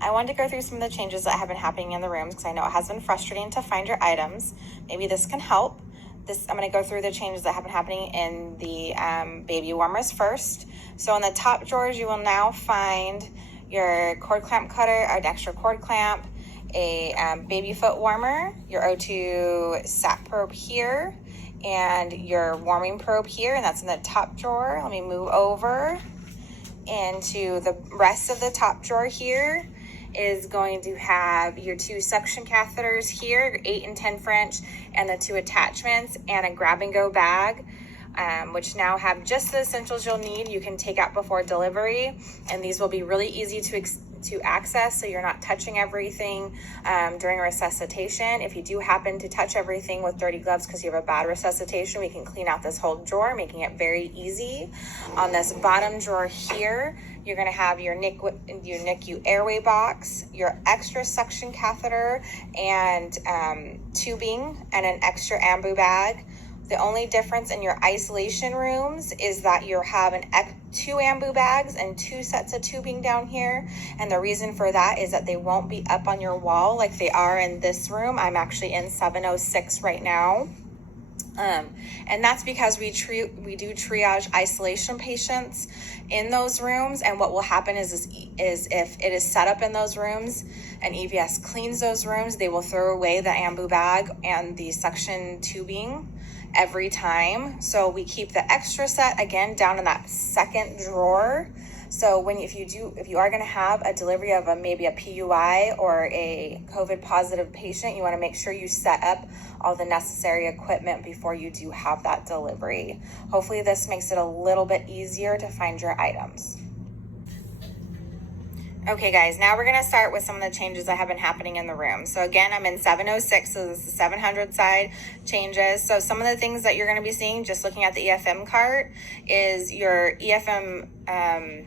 I wanted to go through some of the changes that have been happening in the rooms because I know it has been frustrating to find your items. Maybe this can help. I'm going to go through the changes that have been happening in the baby warmers first. So in the top drawers, you will now find your cord clamp cutter, an extra cord clamp, a baby foot warmer, your O2 sat probe here, and your warming probe here, and that's in the top drawer. Let me move over into the rest of the top drawer. Here is going to have your 2 suction catheters here, your 8 and 10 French, and the 2 attachments, and a grab and go bag, which now have just the essentials you'll need. You can take out before delivery, and these will be really easy to access, so you're not touching everything during resuscitation. If you do happen to touch everything with dirty gloves because you have a bad resuscitation, we can clean out this whole drawer, making it very easy. On this bottom drawer here, you're going to have your NICU airway box, your extra suction catheter, and tubing, and an extra ambu bag. The only difference in your isolation rooms is that you have 2 ambu bags and 2 sets of tubing down here. And the reason for that is that they won't be up on your wall like they are in this room. I'm actually in 706 right now. And that's because we do triage isolation patients in those rooms. And what will happen is if it is set up in those rooms and EVS cleans those rooms, they will throw away the ambu bag and the suction tubing every time. So we keep the extra set again down in that second drawer. So if you are going to have a delivery of maybe a PUI or a COVID positive patient, you want to make sure you set up all the necessary equipment before you do have that delivery. Hopefully this makes it a little bit easier to find your items. Okay guys, now we're going to start with some of the changes that have been happening in the room. So again, I'm in 706, so this is the 700 side changes. So some of the things that you're going to be seeing just looking at the EFM cart is your EFM,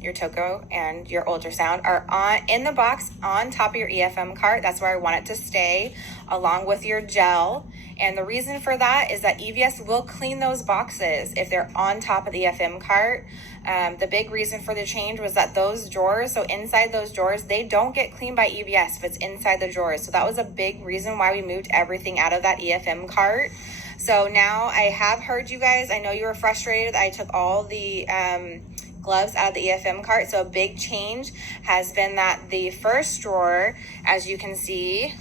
your TOCO and your ultrasound are in the box on top of your EFM cart. That's where I want it to stay, along with your gel. And the reason for that is that EVS will clean those boxes if they're on top of the EFM cart. The big reason for the change was that those drawers, so inside those drawers, they don't get cleaned by EVS if it's inside the drawers. So that was a big reason why we moved everything out of that EFM cart. So now I have heard you guys. I know you were frustrated. I took all the gloves out of the EFM cart. So a big change has been that the first drawer, as you can see,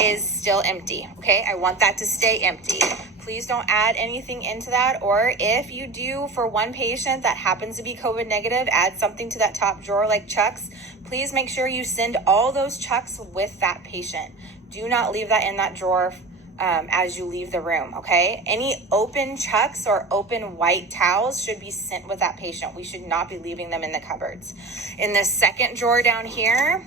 is still empty. Okay, I want that to stay empty. Please don't add anything into that, or if you do for one patient that happens to be COVID negative, add something to that top drawer like chucks. Please make sure you send all those chucks with that patient. Do not leave that in that drawer as you leave the room, okay? Any open chucks or open white towels should be sent with that patient. We should not be leaving them in the cupboards. In the second drawer down here,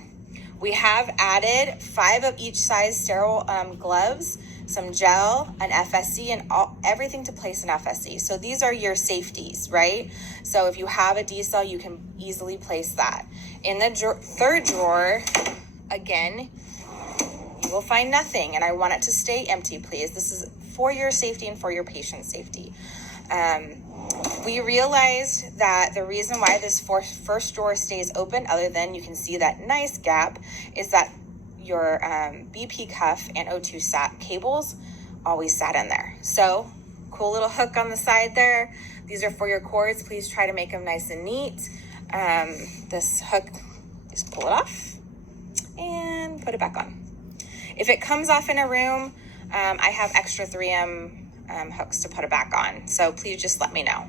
we have added 5 of each size sterile gloves, some gel, an FSC, and everything to place an FSC. So these are your safeties, right? So if you have a D-cell, you can easily place that. In the third drawer, again, you will find nothing, and I want it to stay empty, please. This is for your safety and for your patient's safety. We realized that the reason why this first drawer stays open, other than you can see that nice gap, is that your BP cuff and O2 sat cables always sat in there. So cool little hook on the side there. These are for your cords. Please try to make them nice and neat. This hook, just pull it off and put it back on. If it comes off in a room, I have extra 3M hooks to put it back on. So please just let me know.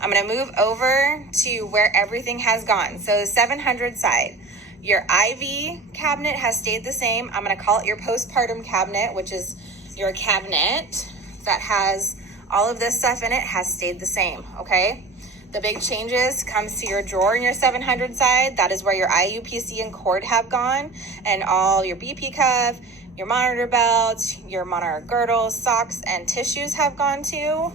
I'm going to move over to where everything has gone. So the 700 side, your IV cabinet has stayed the same. I'm going to call it your postpartum cabinet, which is your cabinet that has all of this stuff in it, has stayed the same, okay? The big changes comes to your drawer in your 700 side. That is where your IUPC and cord have gone, and all your BP cuff, your monitor belt, your monitor girdles, socks, and tissues have gone to.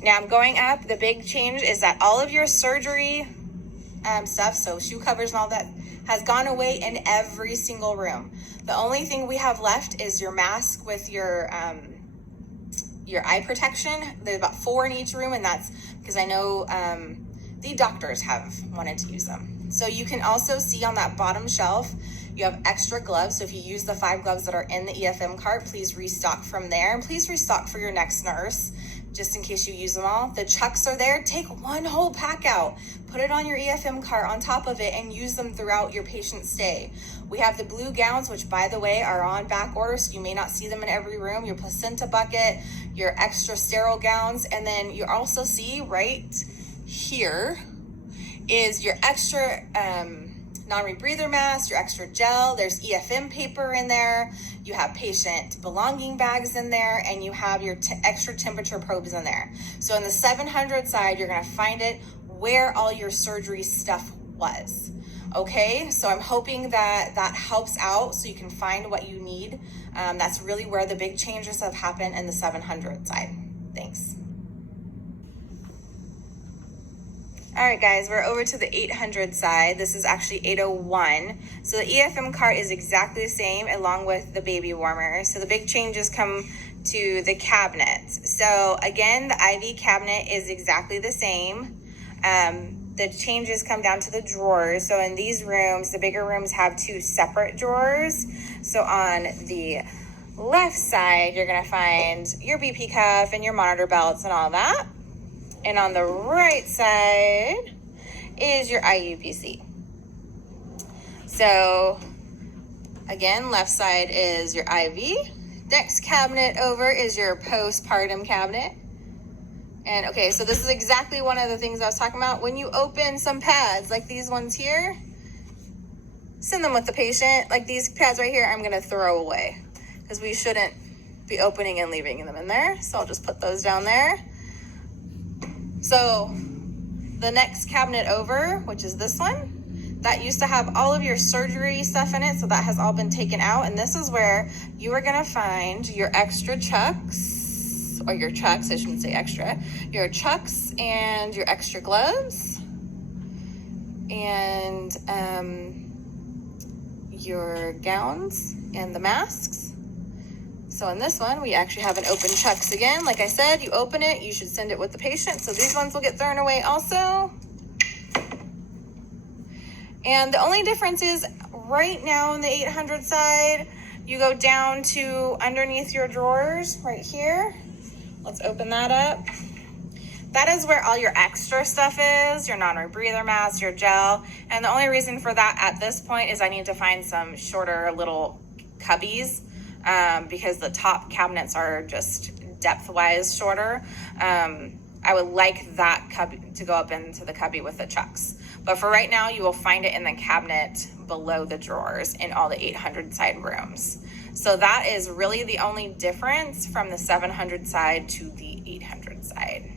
Now I'm going up. The big change is that all of your surgery stuff, so shoe covers and all that, has gone away in every single room. The only thing we have left is your mask with your eye protection. There's about 4 in each room, and that's because I know the doctors have wanted to use them. So you can also see on that bottom shelf, you have extra gloves. So if you use the 5 gloves that are in the EFM cart, please restock from there. And please restock for your next nurse, just in case you use them all. The chucks are there. Take one whole pack out, put it on your EFM cart on top of it, and use them throughout your patient stay. We have the blue gowns, which by the way are on back order, so you may not see them in every room. Your placenta bucket, your extra sterile gowns, and then you also see right here is your extra non-rebreather mask, your extra gel. There's EFM paper in there. You have patient belonging bags in there, and you have your extra temperature probes in there. So in the 700 side, you're gonna find it where all your surgery stuff was. Okay, so I'm hoping that that helps out so you can find what you need. That's really where the big changes have happened in the 700 side. Thanks. All right, guys, we're over to the 800 side. This is actually 801. So the EFM cart is exactly the same along with the baby warmer. So the big changes come to the cabinet. So again, the IV cabinet is exactly the same. The changes come down to the drawers. So in these rooms, the bigger rooms have 2 separate drawers. So on the left side, you're gonna find your BP cuff and your monitor belts and all that. And on the right side is your IUPC. So again, left side is your IV. Next cabinet over is your postpartum cabinet. And okay, so this is exactly one of the things I was talking about. When you open some pads like these ones here, send them with the patient. Like these pads right here, I'm gonna throw away because we shouldn't be opening and leaving them in there. So I'll just put those down there. So the next cabinet over, which is this one, that used to have all of your surgery stuff in it. So that has all been taken out. And this is where you are gonna find your extra chucks, or your chucks, I shouldn't say extra, your chucks and your extra gloves and your gowns and the masks. So in this one, we actually have an open chucks again. Like I said, you open it, you should send it with the patient. So these ones will get thrown away also. And the only difference is right now on the 800 side, you go down to underneath your drawers right here. Let's open that up. That is where all your extra stuff is, your non-rebreather mask, your gel. And the only reason for that at this point is I need to find some shorter little cubbies because the top cabinets are just depth-wise shorter. I would like that cubby to go up into the cubby with the chucks. But for right now, you will find it in the cabinet below the drawers in all the 800 side rooms. So that is really the only difference from the 700 side to the 800 side.